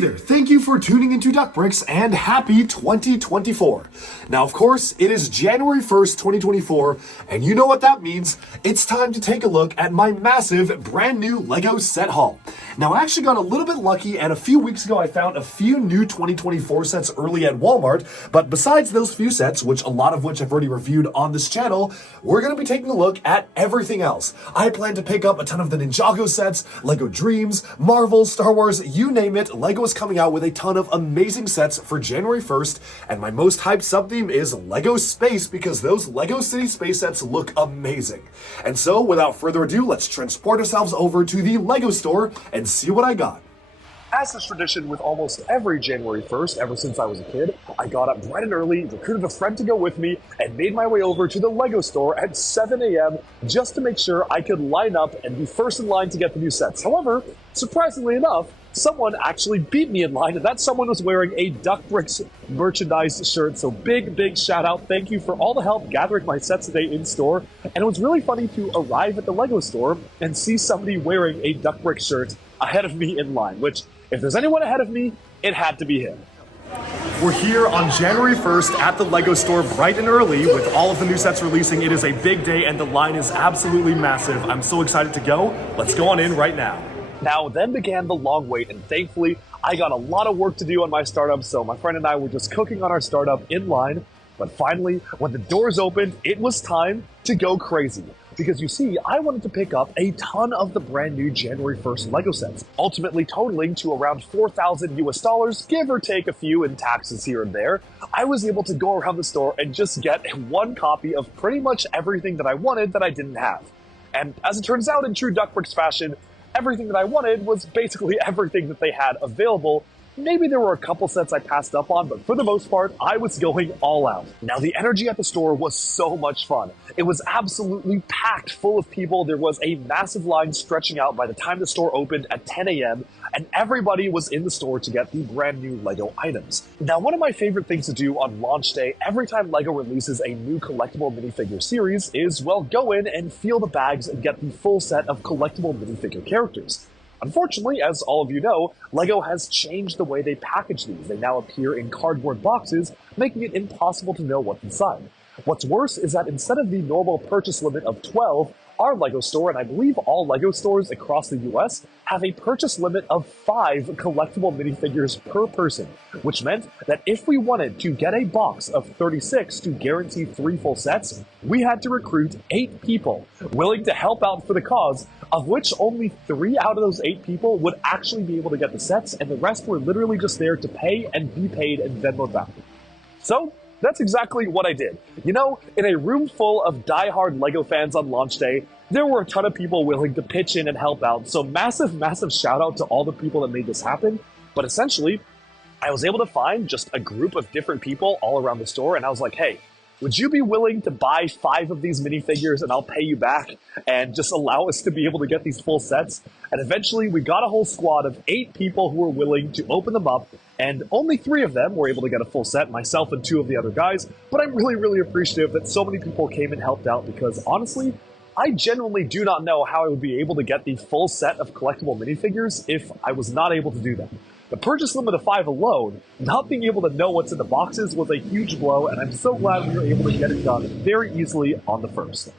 there, thank you for tuning into Duckbricks and happy 2024. Now, of course, it is January 1st, 2024, and you know what that means. It's time to take a look at my massive brand new LEGO set haul. Now, I actually got a little bit lucky, and a few weeks ago I found a few new 2024 sets early at Walmart, but besides those few sets, which a lot of which I've already reviewed on this channel, we're going to be taking a look at everything else. I plan to pick up a ton of the Ninjago sets, LEGO Dreams, Marvel, Star Wars, you name it. LEGO is coming out with a ton of amazing sets for January 1st, and my most hyped sub-theme is LEGO Space because those LEGO City Space sets look amazing. And so, without further ado, let's transport ourselves over to the LEGO store and see what I got. As is tradition with almost every January 1st, ever since I was a kid, I got up bright and early, recruited a friend to go with me, and made my way over to the LEGO store at 7 a.m. just to make sure I could line up and be first in line to get the new sets. However, surprisingly enough, someone actually beat me in line, and that someone was wearing a Duckbricks merchandise shirt. So big shout out. Thank you for all the help gathering my sets today in store. And it was really funny to arrive at the LEGO store and see somebody wearing a Duckbricks shirt ahead of me in line, which, if there's anyone ahead of me, it had to be him. We're here on January 1st at the LEGO store bright and early with all of the new sets releasing. It is a big day and the line is absolutely massive. I'm so excited to go. Let's go on in right now. Now, then began the long wait, and thankfully, I got a lot of work to do on my startup, so my friend and I were just cooking on our startup in line. But finally, when the doors opened, it was time to go crazy. Because you see, I wanted to pick up a ton of the brand new January 1st LEGO sets, ultimately totaling to around $4,000 US, give or take a few in taxes here and there. I was able to go around the store and just get one copy of pretty much everything that I wanted that I didn't have. And as it turns out, in true Duckbricks fashion, everything that I wanted was basically everything that they had available. Maybe there were a couple sets I passed up on, but for the most part, I was going all out. Now, the energy at the store was so much fun. It was absolutely packed full of people. There was a massive line stretching out by the time the store opened at 10 a.m., and everybody was in the store to get the brand new LEGO items. Now, one of my favorite things to do on launch day, every time LEGO releases a new collectible minifigure series, is, well, go in and feel the bags and get the full set of collectible minifigure characters. Unfortunately, as all of you know, LEGO has changed the way they package these. They now appear in cardboard boxes, making it impossible to know what's inside. What's worse is that instead of the normal purchase limit of 12, our LEGO store, and I believe all LEGO stores across the US, have a purchase limit of 5 collectible minifigures per person, which meant that if we wanted to get a box of 36 to guarantee 3 full sets, we had to recruit 8 people willing to help out for the cause, of which only 3 out of those 8 people would actually be able to get the sets, and the rest were literally just there to pay and be paid and Venmo back. So, that's exactly what I did. You know, in a room full of die-hard LEGO fans on launch day, there were a ton of people willing to pitch in and help out, so massive shout out to all the people that made this happen. But essentially, I was able to find just a group of different people all around the store, and I was like, hey, would you be willing to buy 5 of these minifigures and I'll pay you back and just allow us to be able to get these full sets? And eventually we got a whole squad of 8 people who were willing to open them up, and only 3 of them were able to get a full set, myself and 2 of the other guys. But I'm really appreciative that so many people came and helped out because honestly, I genuinely do not know how I would be able to get the full set of collectible minifigures if I was not able to do that. The purchase limit of 5 alone, not being able to know what's in the boxes, was a huge blow, and I'm so glad we were able to get it done very easily on the first.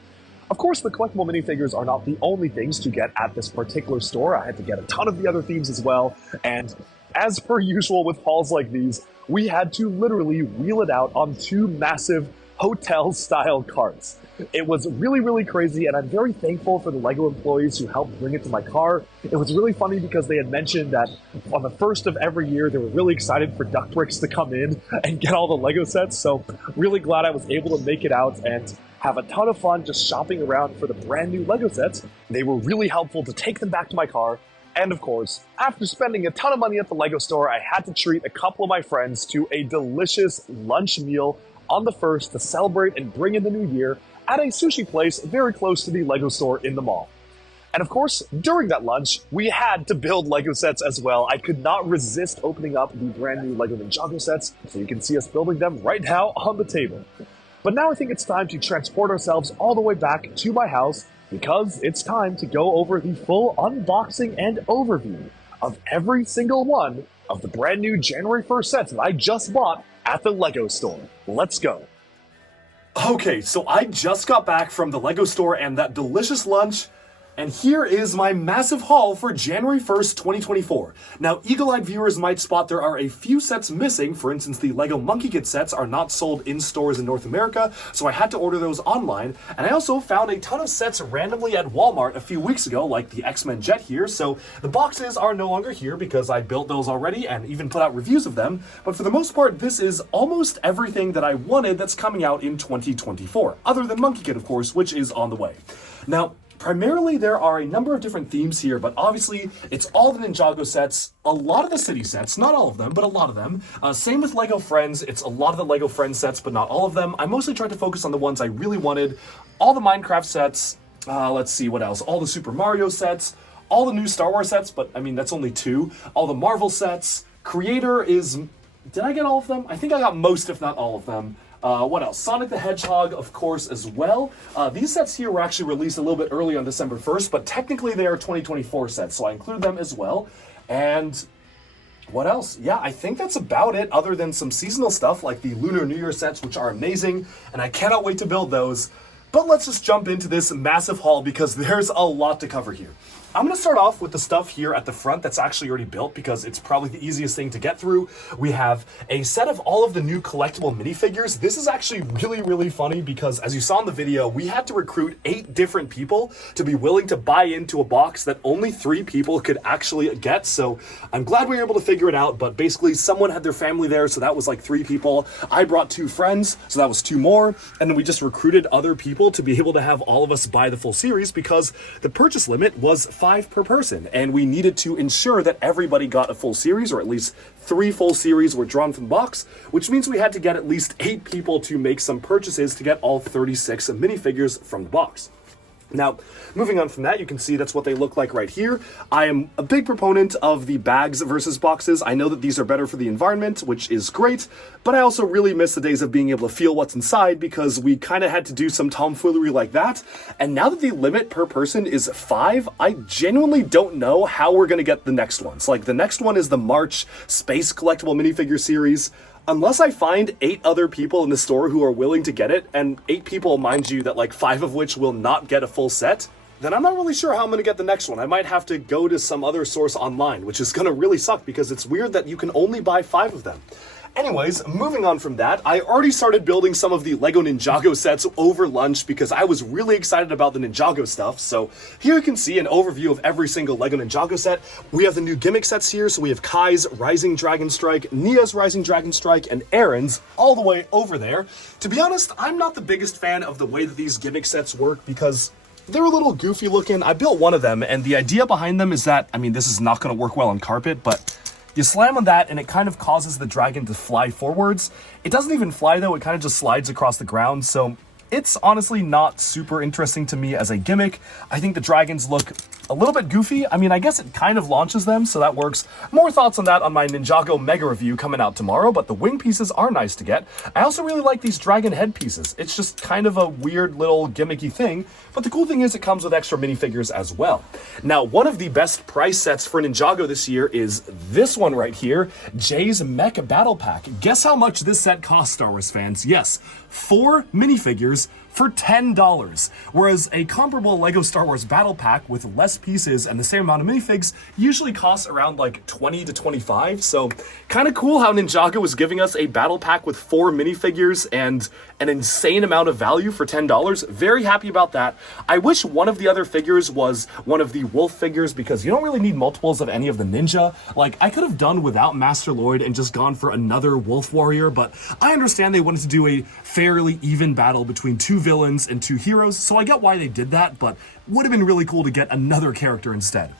Of course, the collectible minifigures are not the only things to get at this particular store. I had to get a ton of the other themes as well, and as per usual with hauls like these, we had to literally wheel it out on 2 massive hotel-style carts. It was really crazy, and I'm very thankful for the LEGO employees who helped bring it to my car. It was really funny because they had mentioned that on the first of every year, they were really excited for Duckbricks to come in and get all the LEGO sets, so really glad I was able to make it out and have a ton of fun just shopping around for the brand new LEGO sets. They were really helpful to take them back to my car. And of course, after spending a ton of money at the LEGO store, I had to treat a couple of my friends to a delicious lunch meal on the first to celebrate and bring in the new year at a sushi place very close to the LEGO store in the mall. And of course, during that lunch, we had to build LEGO sets as well. I could not resist opening up the brand new LEGO Ninjago sets, so you can see us building them right now on the table. But now I think it's time to transport ourselves all the way back to my house because it's time to go over the full unboxing and overview of every single one of the brand new January 1st sets that I just bought at the LEGO store. Let's go. Okay, so I just got back from the LEGO store and that delicious lunch, and here is my massive haul for January 1st, 2024. Now, eagle-eyed viewers might spot there are a few sets missing. For instance, the LEGO Monkey Kit sets are not sold in stores in North America, so I had to order those online. And I also found a ton of sets randomly at Walmart a few weeks ago, like the X-Men jet here. So the boxes are no longer here because I built those already and even put out reviews of them. But for the most part, this is almost everything that I wanted that's coming out in 2024, other than Monkey Kit, of course, which is on the way. Now, primarily, there are a number of different themes here, but obviously, it's all the Ninjago sets, a lot of the city sets, not all of them, but a lot of them. Same with LEGO Friends, it's a lot of the LEGO Friends sets, but not all of them. I mostly tried to focus on the ones I really wanted. All the Minecraft sets, let's see what else, all the Super Mario sets, all the new Star Wars sets, but I mean, that's only 2. All the Marvel sets, Creator is, did I get all of them? I think I got most, if not all of them. What else? Sonic the Hedgehog, of course, as well. These sets here were actually released a little bit early on December 1st, but technically they are 2024 sets, so I included them as well. And what else? Yeah, I think that's about it, other than some seasonal stuff like the Lunar New Year sets, which are amazing, and I cannot wait to build those. But let's just jump into this massive haul because there's a lot to cover here. I'm going to start off with the stuff here at the front that's actually already built because it's probably the easiest thing to get through. We have a set of all of the new collectible minifigures. This is actually really, really funny because as you saw in the video, we had to recruit 8 different people to be willing to buy into a box that only 3 people could actually get. So I'm glad we were able to figure it out, but basically someone had their family there, so that was like 3 people. I brought 2 friends, so that was 2 more. And then we just recruited other people to be able to have all of us buy the full series because the purchase limit was 5 per person, and we needed to ensure that everybody got a full series, or at least 3 full series were drawn from the box, which means we had to get at least 8 people to make some purchases to get all 36 minifigures from the box. Now, moving on from that, you can see that's what they look like right here. I am a big proponent of the bags versus boxes. I know that these are better for the environment, which is great, but I also really miss the days of being able to feel what's inside because we kind of had to do some tomfoolery like that. And now that the limit per person is 5, I genuinely don't know how we're going to get the next ones. Like, the next one is the March Space Collectible Minifigure Series. Unless I find 8 other people in the store who are willing to get it, and 8 people, mind you, that like 5 of which will not get a full set, then I'm not really sure how I'm going to get the next one. I might have to go to some other source online, which is going to really suck because it's weird that you can only buy 5 of them. Anyways, moving on from that, I already started building some of the LEGO Ninjago sets over lunch because I was really excited about the Ninjago stuff. So here you can see an overview of every single LEGO Ninjago set. We have the new gimmick sets here. So we have Kai's Rising Dragon Strike, Nia's Rising Dragon Strike, and Aaron's all the way over there. To be honest, I'm not the biggest fan of the way that these gimmick sets work because they're a little goofy looking. I built one of them, and the idea behind them is that, I mean, this is not going to work well on carpet, but you slam on that and it kind of causes the dragon to fly forwards. It doesn't even fly though, it kind of just slides across the ground, so it's honestly not super interesting to me as a gimmick. I think the dragons look a little bit goofy. I mean, I guess it kind of launches them, so that works. More thoughts on that on my Ninjago Mega review coming out tomorrow, but the wing pieces are nice to get. I also really like these dragon head pieces. It's just kind of a weird little gimmicky thing, but the cool thing is it comes with extra minifigures as well. Now, one of the best price sets for Ninjago this year is this one right here, Jay's Mech Battle Pack. Guess how much this set costs, Star Wars fans? Yes, 4 minifigures for $10, whereas a comparable LEGO Star Wars Battle Pack with less pieces and the same amount of minifigs usually costs around like 20 to 25, so kind of cool how Ninjago was giving us a battle pack with 4 minifigures and an insane amount of value for $10. Very happy about that. I wish one of the other figures was one of the wolf figures because you don't really need multiples of any of the ninja. Like, I could have done without Master Lloyd and just gone for another wolf warrior, but I understand they wanted to do a fairly even battle between 2 villains and 2 heroes, so I get why they did that, but would have been really cool to get another character instead.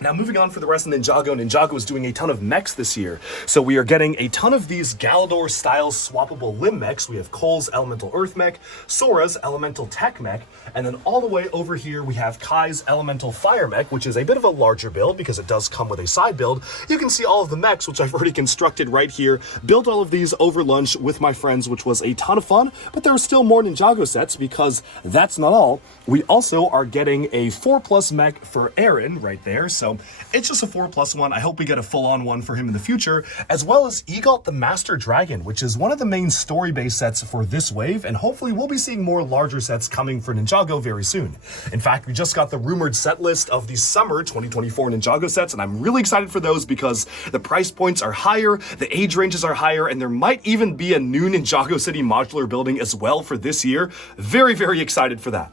Now, moving on for the rest of Ninjago, Ninjago is doing a ton of mechs this year. So we are getting a ton of these Galador-style swappable limb mechs. We have Cole's Elemental Earth mech, Sora's Elemental Tech mech, and then all the way over here we have Kai's Elemental Fire mech, which is a bit of a larger build because it does come with a side build. You can see all of the mechs, which I've already constructed right here. Built all of these over lunch with my friends, which was a ton of fun, but there are still more Ninjago sets because that's not all. We also are getting a 4+ mech for Aaron right there. So So it's just a 4+1. I hope we get a full-on one for him in the future, as well as Egot the Master Dragon, which is one of the main story-based sets for this wave, and hopefully we'll be seeing more larger sets coming for Ninjago very soon. In fact, we just got the rumored set list of the summer 2024 Ninjago sets, and I'm really excited for those because the price points are higher, the age ranges are higher, and there might even be a new Ninjago City modular building as well for this year. Very, very excited for that.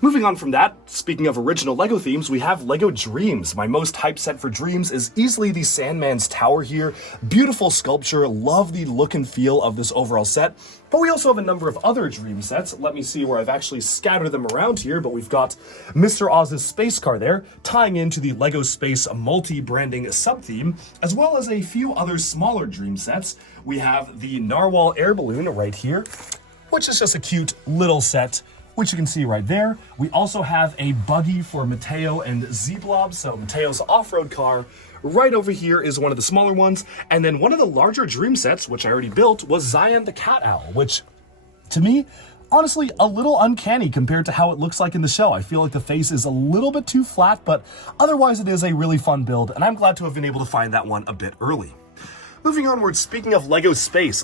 Moving on from that, speaking of original LEGO themes, we have LEGO Dreams. My most hyped set for Dreams is easily the Sandman's Tower here. Beautiful sculpture, love the look and feel of this overall set. But we also have a number of other Dream sets. Let me see where I've actually scattered them around here, but we've got Mr. Oz's space car there, tying into the LEGO Space multi-branding sub-theme, as well as a few other smaller Dream sets. We have the Narwhal air balloon right here, which is just a cute little set, which you can see right there. We also have a buggy for Mateo and Z-Blob, so Mateo's off-road car. Right over here is one of the smaller ones, and then one of the larger Dream sets, which I already built, was Zion the Cat Owl, which, to me, honestly, a little uncanny compared to how it looks like in the show. I feel like the face is a little bit too flat, but otherwise it is a really fun build, and I'm glad to have been able to find that one a bit early. Moving onward, speaking of LEGO Space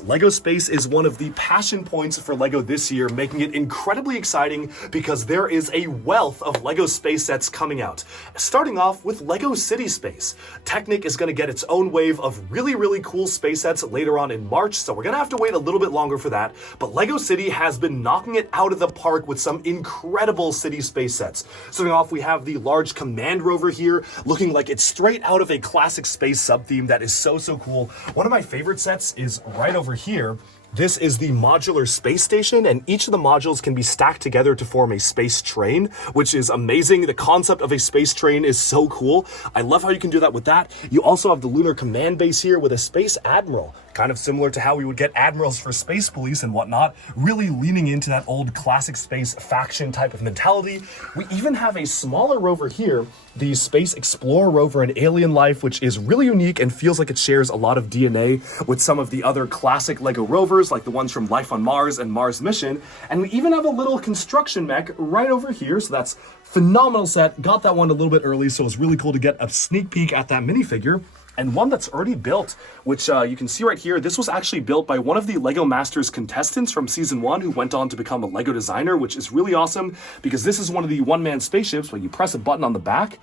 is one of the passion points for LEGO this year, making it incredibly exciting because there is a wealth of LEGO Space sets coming out. Starting off with LEGO City Space. Technic is going to get its own wave of really, really cool space sets later on in March, so we're going to have to wait a little bit longer for that. But LEGO City has been knocking it out of the park with some incredible city space sets. Starting off, we have the large command rover here, looking like it's straight out of a classic space sub-theme that is so, so cool. One of my favorite sets is right over here. This is the modular space station, and each of the modules can be stacked together to form a space train, which is amazing. The concept of a space train is so cool. I love how you can do that with that. You also have the Lunar command base here with a space admiral, kind of similar to how we would get admirals for space police and whatnot, really leaning into that old classic space faction type of mentality. We even have a smaller rover here, the Space Explorer rover in Alien Life, which is really unique and feels like it shares a lot of DNA with some of the other classic LEGO rovers, like the ones from Life on Mars and Mars Mission. And we even have a little construction mech right over here, so that's phenomenal set. Got that one a little bit early, so it's really cool to get a sneak peek at that minifigure. And one that's already built, which you can see right here. This was actually built by one of the LEGO Masters contestants from Season 1 who went on to become a LEGO designer, which is really awesome because this is one of the one-man spaceships where you press a button on the back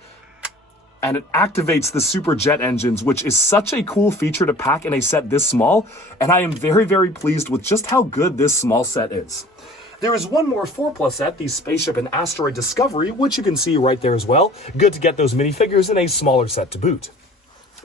and it activates the super jet engines, which is such a cool feature to pack in a set this small. And I am very, very pleased with just how good this small set is. There is one more 4+ set, the Spaceship and Asteroid Discovery, which you can see right there as well. Good to get those minifigures in a smaller set to boot.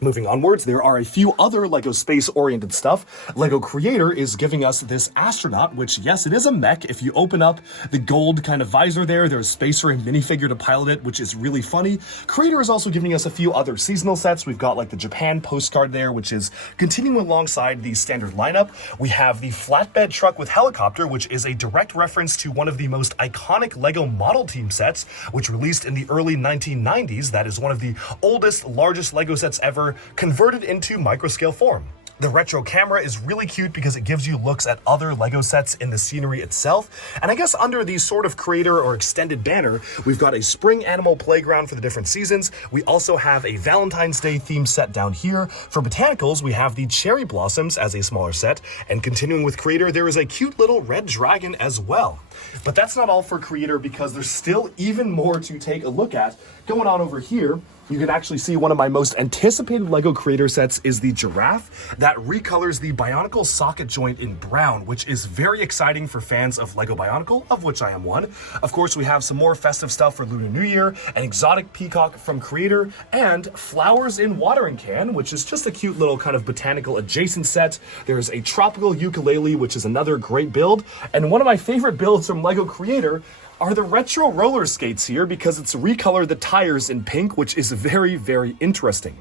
Moving onwards, there are a few other LEGO space-oriented stuff. LEGO Creator is giving us this astronaut, which, yes, it is a mech. If you open up the gold kind of visor there, there's space for a minifigure to pilot it, which is really funny. Creator is also giving us a few other seasonal sets. We've got like the Japan postcard there, which is continuing alongside the standard lineup. We have the flatbed truck with helicopter, which is a direct reference to one of the most iconic LEGO model team sets, which released in the early 1990s. That is one of the oldest, largest LEGO sets ever, converted into microscale form. The retro camera is really cute because it gives you looks at other LEGO sets in the scenery itself. And I guess under the sort of creator or extended banner, we've got a spring animal playground for the different seasons. We also have a Valentine's Day themed set down here. For botanicals, we have the cherry blossoms as a smaller set. And continuing with creator, there is a cute little red dragon as well. But that's not all for creator because there's still even more to take a look at. Going on over here, you can actually see one of my most anticipated LEGO Creator sets is the giraffe that recolors the Bionicle socket joint in brown, which is very exciting for fans of LEGO Bionicle, of which I am one. Of course, we have some more festive stuff for Lunar New Year, an exotic peacock from Creator, and flowers in watering can, which is just a cute little kind of botanical adjacent set. There's a tropical ukulele, which is another great build, and one of my favorite builds from LEGO Creator are the retro roller skates here because it's recolored the tires in pink, which is very, very interesting.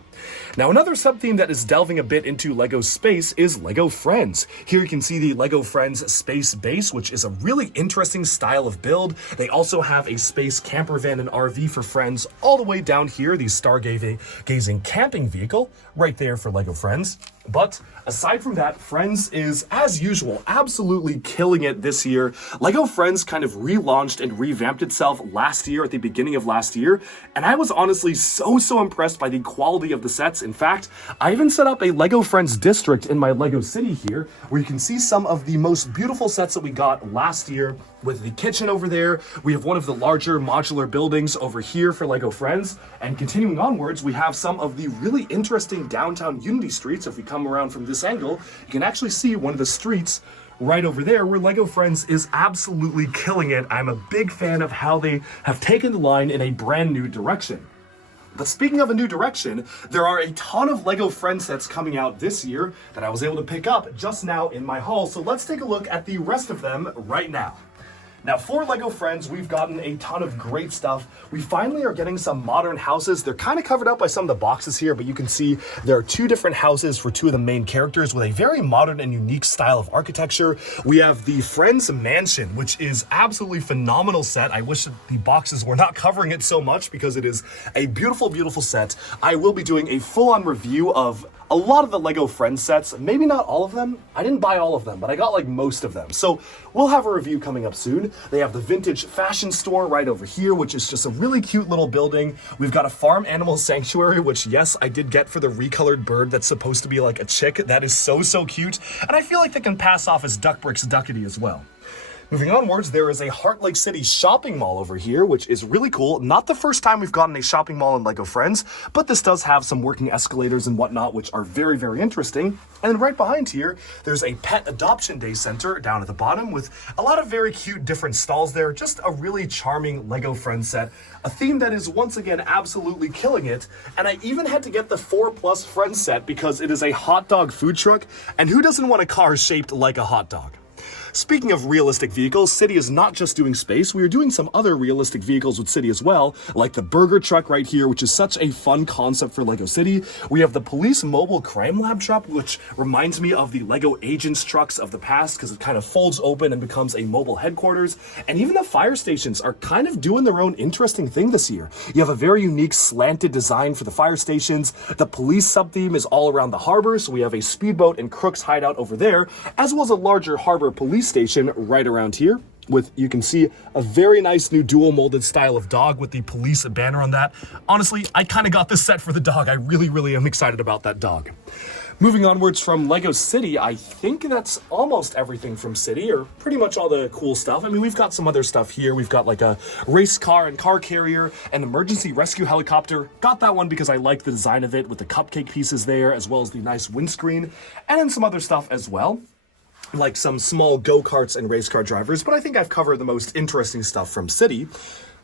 Now, another sub-theme that is delving a bit into LEGO space is LEGO Friends. Here you can see the LEGO Friends Space Base, which is a really interesting style of build. They also have a space camper van and RV for Friends all the way down here, the stargazing camping vehicle right there for LEGO Friends. But aside from that, Friends is, as usual, absolutely killing it this year. LEGO Friends kind of relaunched and revamped itself last year, at the beginning of last year, and I was honestly so impressed by the quality of the sets. In fact, I even set up a LEGO Friends district in my LEGO city here, where you can see some of the most beautiful sets that we got last year, with the kitchen over there. We have one of the larger modular buildings over here for LEGO Friends, and continuing onwards, we have some of the really interesting downtown Unity streets. If we come around from this angle, you can actually see one of the streets right over there where LEGO Friends is absolutely killing it. I'm a big fan of how they have taken the line in a brand new direction. But speaking of a new direction, there are a ton of LEGO Friends sets coming out this year that I was able to pick up just now in my haul, so let's take a look at the rest of them right now. Now, for LEGO Friends, we've gotten a ton of great stuff. We finally are getting some modern houses. They're kind of covered up by some of the boxes here, but you can see there are two different houses for two of the main characters with a very modern and unique style of architecture. We have the Friends Mansion, which is absolutely phenomenal set. I wish that the boxes were not covering it so much because it is a beautiful, beautiful set. I will be doing a full-on review of a lot of the LEGO Friends sets, maybe not all of them. I didn't buy all of them, but I got like most of them. So we'll have a review coming up soon. They have the vintage fashion store right over here, which is just a really cute little building. We've got a farm animal sanctuary, which yes, I did get for the recolored bird that's supposed to be like a chick. That is so cute. And I feel like they can pass off as Duck Bricks Duckity as well. Moving onwards, there is a Heart Lake City shopping mall over here, which is really cool. Not the first time we've gotten a shopping mall in LEGO Friends, but this does have some working escalators and whatnot, which are very interesting. And right behind here, there's a Pet Adoption Day Center down at the bottom with a lot of very cute different stalls there. Just a really charming LEGO Friends set, a theme that is once again absolutely killing it. And I even had to get the 4+ Friends set because it is a hot dog food truck, and who doesn't want a car shaped like a hot dog? Speaking of realistic vehicles, City is not just doing space. We are doing some other realistic vehicles with City as well, like the burger truck right here, which is such a fun concept for LEGO City. We have the police mobile crime lab truck, which reminds me of the LEGO agents trucks of the past because it kind of folds open and becomes a mobile headquarters. And even the fire stations are kind of doing their own interesting thing this year. You have a very unique slanted design for the fire stations. The police sub-theme is all around the harbor, so we have a speedboat and Crook's hideout over there, as well as a larger harbor police station right around here with, you can see, a very nice new dual molded style of dog with the police banner on that. Honestly, I kind of got this set for the dog. I really am excited about that dog. Moving onwards from LEGO City, I think that's almost everything from City, or pretty much all the cool stuff. I mean, we've got some other stuff here. We've got like a race car and car carrier, an emergency rescue helicopter. Got that one because I like the design of it with the cupcake pieces there, as well as the nice windscreen, and then some other stuff as well, like some small go-karts and race car drivers, but I think I've covered the most interesting stuff from City.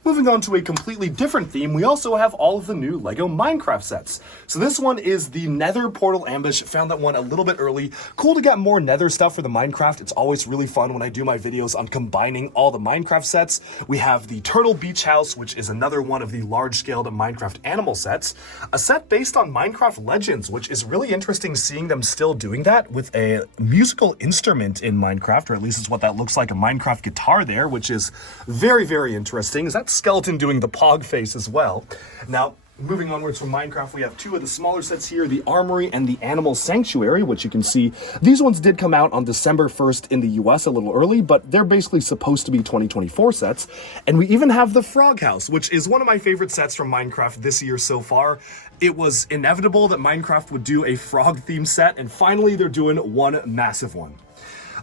Moving on to a completely different theme, we also have all of the new LEGO Minecraft sets. So this one is the Nether Portal Ambush. Found that one a little bit early. Cool to get more Nether stuff for the Minecraft. It's always really fun when I do my videos on combining all the Minecraft sets. We have the Turtle Beach House, which is another one of the large-scaled Minecraft animal sets. A set based on Minecraft Legends, which is really interesting seeing them still doing that with a musical instrument in Minecraft, or at least it's what that looks like, a Minecraft guitar there, which is very interesting. Is that skeleton doing the pog face as well? Now, moving onwards from Minecraft, we have two of the smaller sets here, the Armory and the Animal Sanctuary, which you can see, these ones did come out on December 1st in the US a little early, but they're basically supposed to be 2024 sets. And we even have the Frog House, which is one of my favorite sets from Minecraft this year so far. It was inevitable that Minecraft would do a frog theme set, and finally they're doing one massive one.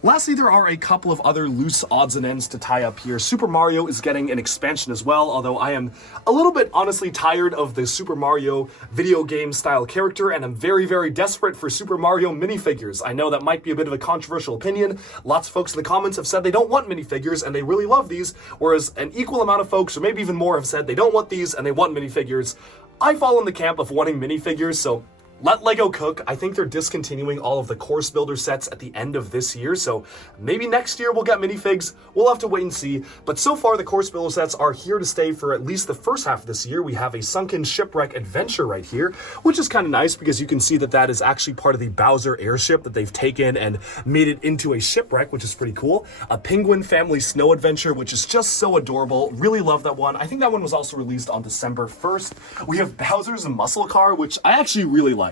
Lastly, there are a couple of other loose odds and ends to tie up here. Super Mario is getting an expansion as well, although I am a little bit honestly tired of the Super Mario video game style character, and I'm very desperate for Super Mario minifigures. I know that might be a bit of a controversial opinion. Lots of folks in the comments have said they don't want minifigures and they really love these, whereas an equal amount of folks, or maybe even more, have said they don't want these and they want minifigures. I fall in the camp of wanting minifigures, so Let LEGO cook. I think they're discontinuing all of the course builder sets at the end of this year, so maybe next year we'll get minifigs. We'll have to wait and see. But so far, the course builder sets are here to stay for at least the first half of this year. We have a sunken shipwreck adventure right here, which is kind of nice because you can see that that is actually part of the Bowser airship that they've taken and made it into a shipwreck, which is pretty cool. A penguin family snow adventure, which is just so adorable. Really love that one. I think that one was also released on December 1st. We have Bowser's muscle car, which I actually really like.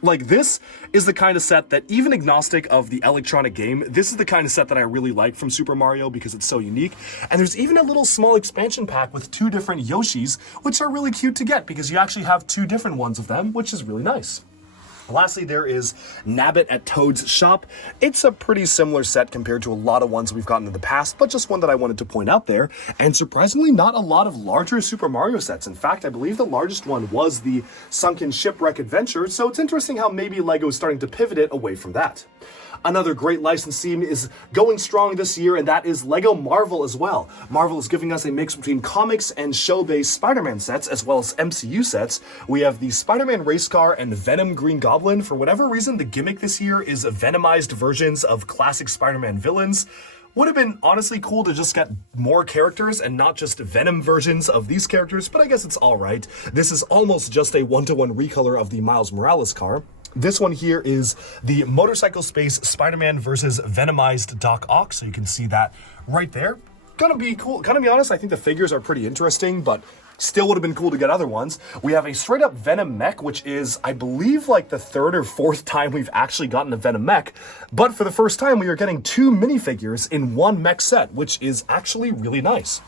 Like, this is the kind of set that, even agnostic of the electronic game, this is the kind of set that I really like from Super Mario because it's so unique. And there's even a little small expansion pack with 2 different Yoshis, which are really cute to get because you actually have 2 different ones of them, which is really nice. Lastly, there is Nabbit at Toad's Shop. It's a pretty similar set compared to a lot of ones we've gotten in the past, but just one that I wanted to point out there. And surprisingly, not a lot of larger Super Mario sets. In fact, I believe the largest one was the Sunken Shipwreck Adventure, so it's interesting how maybe LEGO is starting to pivot it away from that. Another great license theme is going strong this year, and that is LEGO Marvel as well. Marvel is giving us a mix between comics and show-based Spider-Man sets, as well as MCU sets. We have the Spider-Man race car and Venom Green Goblin. For whatever reason, the gimmick this year is Venomized versions of classic Spider-Man villains. Would have been honestly cool to just get more characters and not just Venom versions of these characters, but I guess it's all right. This is almost just a one-to-one recolor of the Miles Morales car. This one here is the Motorcycle Space Spider-Man versus Venomized Doc Ock, so you can see that right there. Gonna be cool. Gonna be honest, I think the figures are pretty interesting, but still would have been cool to get other ones. We have a straight up Venom mech, which is, I believe, like the 3rd or 4th time we've actually gotten a Venom mech. But for the first time, we are getting 2 minifigures in one mech set, which is actually really nice.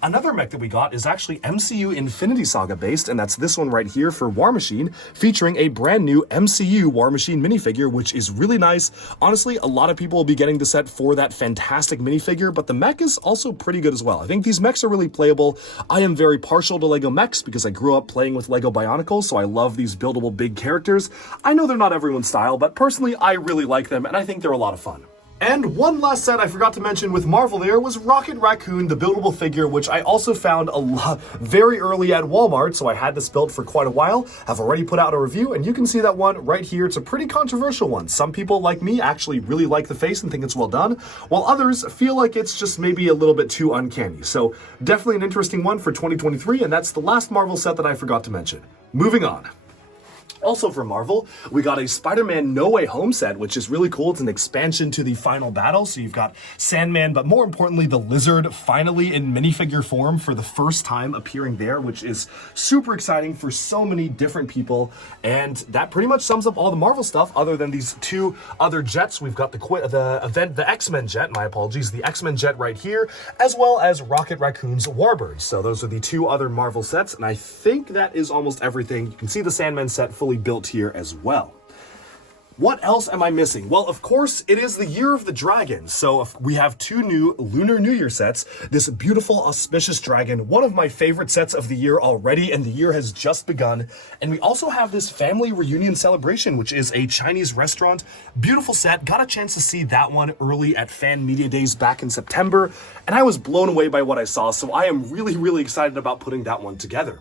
Another mech that we got is actually MCU Infinity Saga based, and that's this one right here for War Machine, featuring a brand new MCU War Machine minifigure, which is really nice. Honestly, a lot of people will be getting the set for that fantastic minifigure, but the mech is also pretty good as well. I think these mechs are really playable. I am very partial to LEGO mechs because I grew up playing with LEGO Bionicles, so I love these buildable big characters. I know they're not everyone's style, but personally, I really like them, and I think they're a lot of fun. And one last set I forgot to mention with Marvel there was Rocket Raccoon, the buildable figure, which I also found very early at Walmart, so I had this built for quite a while. I've already put out a review, and you can see that one right here. It's a pretty controversial one. Some people, like me, actually really like the face and think it's well done, while others feel like it's just maybe a little bit too uncanny. So definitely an interesting one for 2023, and that's the last Marvel set that I forgot to mention. Moving on. Also for Marvel, we got a Spider-Man No Way Home set, which is really cool. It's an expansion to the final battle. So you've got Sandman, but more importantly, the Lizard finally in minifigure form for the first time appearing there, which is super exciting for so many different people. And that pretty much sums up all the Marvel stuff other than these 2 other jets. We've got the X-Men jet, my apologies, the X-Men jet right here, as well as Rocket Raccoon's Warbirds. So those are the 2 other Marvel sets, and I think that is almost everything. You can see the Sandman set fully built here as well. What else am I missing? Well, of course, it is the Year of the Dragon. So we have 2 new Lunar New Year sets. This beautiful, auspicious dragon, one of my favorite sets of the year already, and the year has just begun. And we also have this family reunion celebration, which is a Chinese restaurant. Beautiful set. Got a chance to see that one early at Fan Media Days back in September, and I was blown away by what I saw, so I am really, really excited about putting that one together.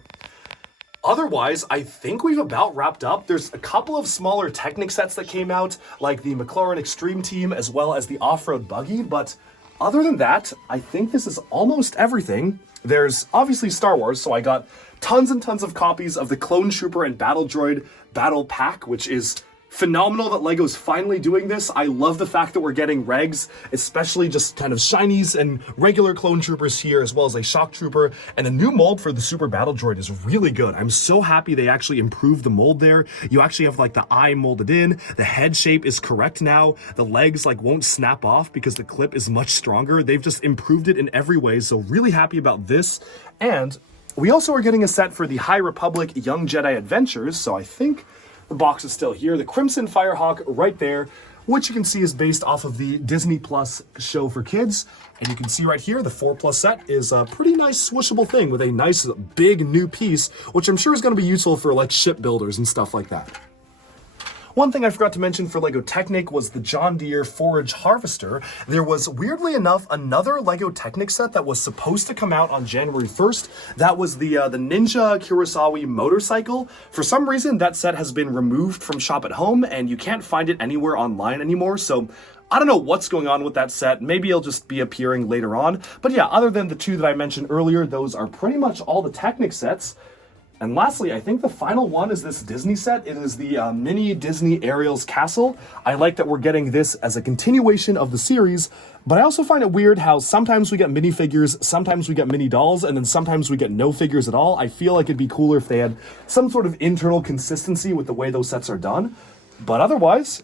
Otherwise, I think we've about wrapped up. There's a couple of smaller Technic sets that came out, like the McLaren Extreme Team, as well as the Off-Road Buggy, but other than that, I think this is almost everything. There's obviously Star Wars, so I got tons and tons of copies of the Clone Trooper and Battle Droid Battle Pack, which is phenomenal that LEGO's finally doing this. I love the fact that we're getting regs, especially just kind of shinies and regular clone troopers here, as well as a shock trooper. And the new mold for the Super Battle Droid is really good. I'm so happy they actually improved the mold there. You actually have like the eye molded in. The head shape is correct now. The legs like won't snap off because the clip is much stronger. They've just improved it in every way. So really happy about this. And we also are getting a set for the High Republic Young Jedi Adventures. So I think the box is still here. The Crimson Firehawk right there, which you can see is based off of the Disney Plus show for kids. And you can see right here, the 4+ set is a pretty nice swishable thing with a nice big new piece, which I'm sure is going to be useful for like shipbuilders and stuff like that. One thing I forgot to mention for LEGO Technic was the John Deere Forage Harvester. There was, weirdly enough, another LEGO Technic set that was supposed to come out on January 1st. That was the Ninja Kurosawa motorcycle. For some reason, that set has been removed from Shop at Home, and you can't find it anywhere online anymore, so I don't know what's going on with that set. Maybe it'll just be appearing later on. But yeah, other than the two that I mentioned earlier, those are pretty much all the Technic sets. And lastly, I think the final one is this Disney set. It is the mini Disney Ariel's Castle. I like that we're getting this as a continuation of the series, but I also find it weird how sometimes we get minifigures, sometimes we get mini dolls, and then sometimes we get no figures at all. I feel like it'd be cooler if they had some sort of internal consistency with the way those sets are done. But otherwise,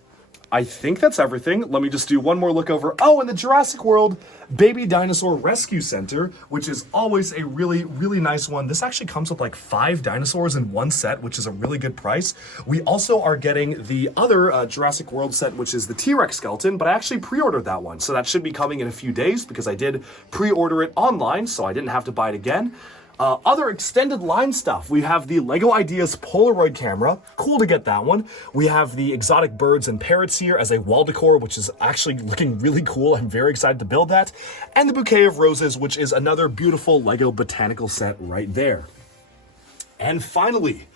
I think that's everything. Let me just do one more look over. Oh, and the Jurassic World Baby Dinosaur Rescue Center, which is always a really, really nice one. This actually comes with like 5 dinosaurs in one set, which is a really good price. We also are getting the other Jurassic World set, which is the T-Rex skeleton, but I actually pre-ordered that one. So that should be coming in a few days because I did pre-order it online, so I didn't have to buy it again. Other extended line stuff. We have the LEGO Ideas Polaroid camera. Cool to get that one. We have the exotic birds and parrots here as a wall decor, which is actually looking really cool. I'm very excited to build that. And the bouquet of roses, which is another beautiful LEGO botanical set right there. And finally,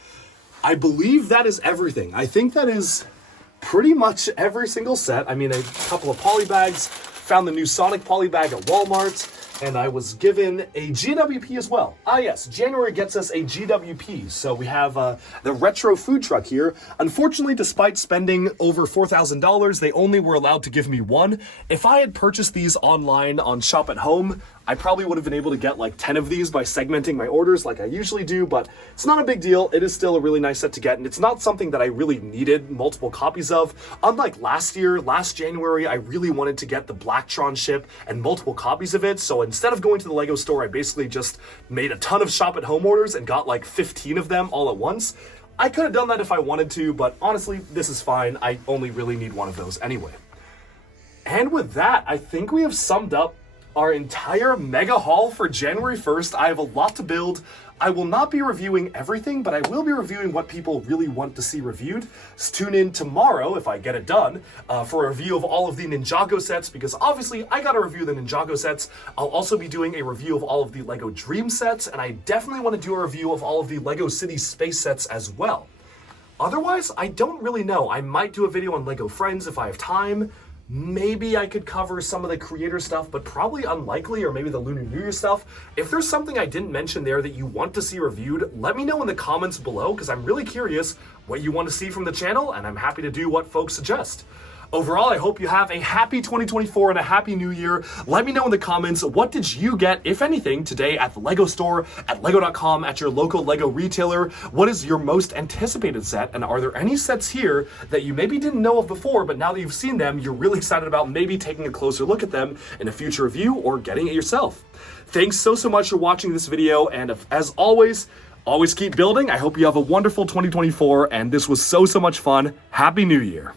I believe that is everything. I think that is pretty much every single set. I mean, a couple of poly bags. Found the new Sonic poly bag at Walmart. And I was given a GWP as well. Ah yes, January gets us a GWP. So we have the retro food truck here. Unfortunately, despite spending over $4,000, they only were allowed to give me one. If I had purchased these online on Shop at Home, I probably would have been able to get like 10 of these by segmenting my orders like I usually do, but it's not a big deal. It is still a really nice set to get, and it's not something that I really needed multiple copies of. Unlike last January, I really wanted to get the Blacktron ship and multiple copies of it, so instead of going to the LEGO store, I basically just made a ton of Shop at Home orders and got like 15 of them all at once. I could have done that if I wanted to, but honestly, this is fine. I only really need one of those anyway. And with that, I think we have summed up our entire mega haul for January 1st. I have a lot to build. I will not be reviewing everything, but I will be reviewing what people really want to see reviewed. So tune in tomorrow, if I get it done, for a review of all of the Ninjago sets, because obviously I gotta review the Ninjago sets. I'll also be doing a review of all of the LEGO Dream sets, and I definitely want to do a review of all of the LEGO City Space sets as well. Otherwise, I don't really know. I might do a video on LEGO Friends if I have time. Maybe I could cover some of the creator stuff, but probably unlikely, or maybe the Lunar New Year stuff. If there's something I didn't mention there that you want to see reviewed, let me know in the comments below, because I'm really curious what you want to see from the channel, and I'm happy to do what folks suggest. Overall, I hope you have a happy 2024 and a happy new year. Let me know in the comments, what did you get, if anything, today at the LEGO store, at lego.com, at your local LEGO retailer? What is your most anticipated set? And are there any sets here that you maybe didn't know of before, but now that you've seen them, you're really excited about maybe taking a closer look at them in a future review or getting it yourself? Thanks so much for watching this video, and as always keep building. I hope you have a wonderful 2024, and this was so much fun. Happy New Year.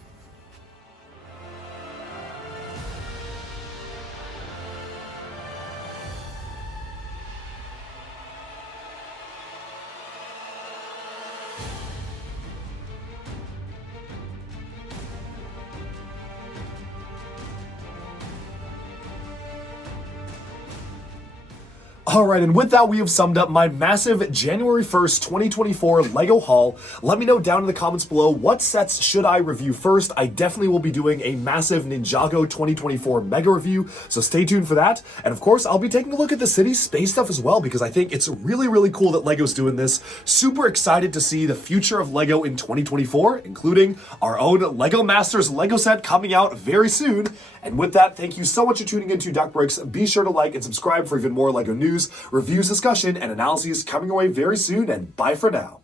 Alright, and with that, we have summed up my massive January 1st, 2024 LEGO haul. Let me know down in the comments below, what sets should I review first? I definitely will be doing a massive Ninjago 2024 mega review, so stay tuned for that. And of course, I'll be taking a look at the city space stuff as well, because I think it's really cool that LEGO's doing this. Super excited to see the future of LEGO in 2024, including our own LEGO Masters LEGO set coming out very soon. And with that, thank you so much for tuning into Duck Bricks. Be sure to like and subscribe for even more LEGO news, reviews, discussion, and analyses coming your way very soon, and bye for now.